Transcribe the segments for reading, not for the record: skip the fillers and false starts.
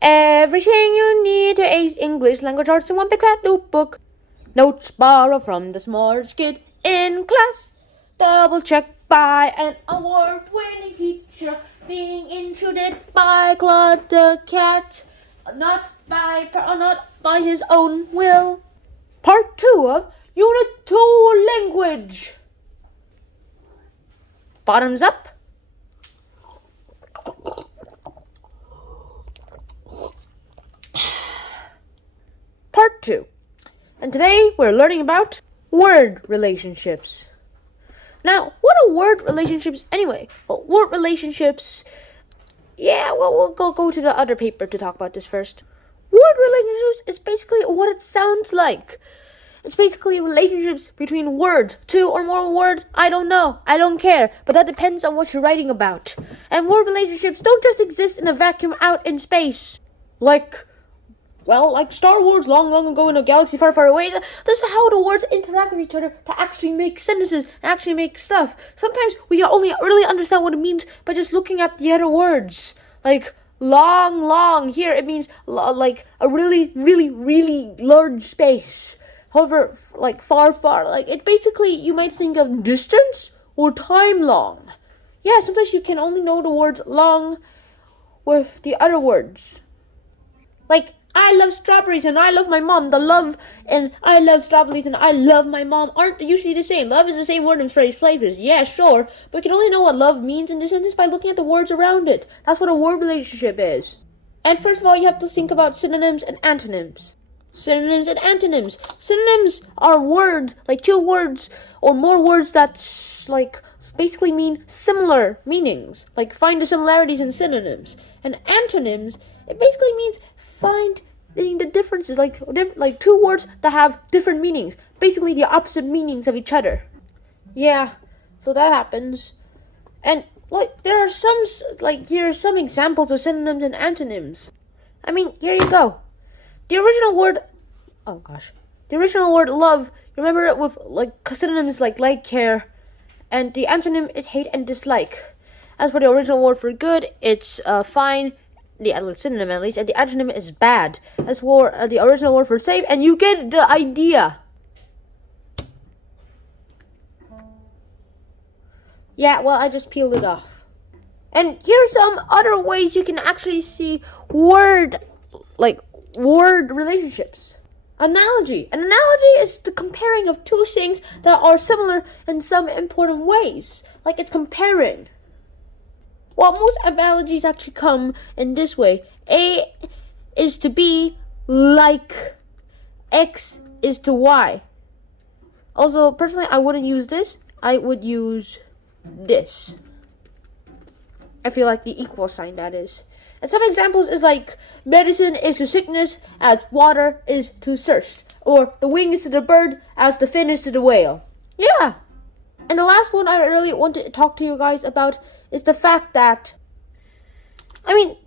Everything you need to ace English language arts in one big fat notebook. Notes borrowed from the smartest kid in class. Double checked by an award-winning teacher. Being intruded by Claude the cat. Not by his own will. Part 2 of Unit 2 Language. Bottoms up. Part 2. And today we're learning about word relationships. Now, what are word relationships anyway? Well, word relationships... we'll go to the other paper to talk about this first. Word relationships is basically what it sounds like. It's basically relationships between words. 2 or more words, I don't know. I don't care. But that depends on what you're writing about. And word relationships don't just exist in a vacuum out in space. Like Star Wars long ago in a galaxy far, far away. This is how the words interact with each other to actually make sentences and actually make stuff. Sometimes we can only really understand what it means by just looking at the other words. Like, long. Here it means like a really large space. However, like far, like it basically, you might think of distance or time long. Yeah, sometimes you can only know the words long with the other words. Like, I love strawberries and I love my mom. The love and I love strawberries and I love my mom aren't usually the same. Love is the same word in phrase flavors. Yeah, sure. But you can only know what love means in this sentence by looking at the words around it. That's what a word relationship is. And first of all, you have to think about synonyms and antonyms. Synonyms and antonyms. Synonyms are words, like 2 words or more words that basically mean similar meanings. Like, find the similarities in synonyms. And antonyms, it basically means finding the differences, like 2 words that have different meanings, basically the opposite meanings of each other. Yeah, so that happens. And here are some examples of synonyms and antonyms. I mean, here you go. The original word love, you remember it with synonyms like care, and the antonym is hate and dislike. As for the original word for good, it's fine, the synonym at least, and the antonym is bad. As for the original word for save, and you get the idea. Yeah, well, I just peeled it off. And here's some other ways you can actually see word relationships. Analogy. An analogy is the comparing of 2 things that are similar in some important ways. Like, it's comparing. Well, most analogies actually come in this way. A is to B like X is to Y. Also, personally, I wouldn't use this. I would use this. I feel like the equal sign, that is. And some examples is like, medicine is to sickness as water is to thirst. Or the wing is to the bird as the fin is to the whale. Yeah. And the last one I really want to talk to you guys about is the fact that, basically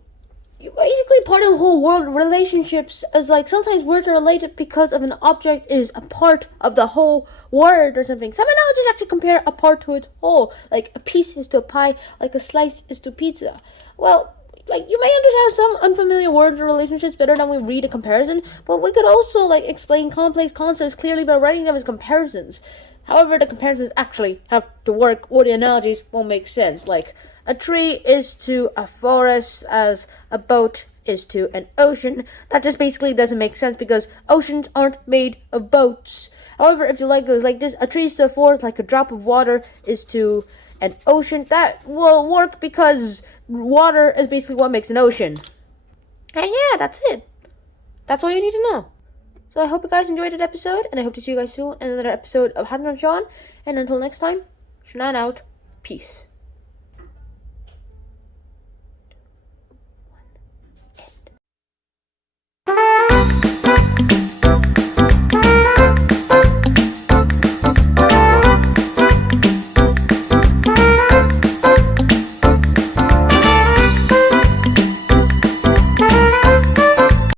part of the whole world relationships is like sometimes words are related because of an object is a part of the whole word or something. Some analogies actually compare a part to its whole. Like, a piece is to a pie, like a slice is to pizza. Well, you may understand some unfamiliar words or relationships better than we read a comparison, but we could also explain complex concepts clearly by writing them as comparisons. However, the comparisons actually have to work, or the analogies won't make sense. Like, a tree is to a forest as a boat is to an ocean. That just basically doesn't make sense because oceans aren't made of boats. However, if you goes like this, a tree is to a forest like a drop of water is to an ocean. That will work because water is basically what makes an ocean. And yeah, that's it. That's all you need to know. So I hope you guys enjoyed that episode, and I hope to see you guys soon in another episode of Hands on Sean. And until next time, Shannon out. Peace.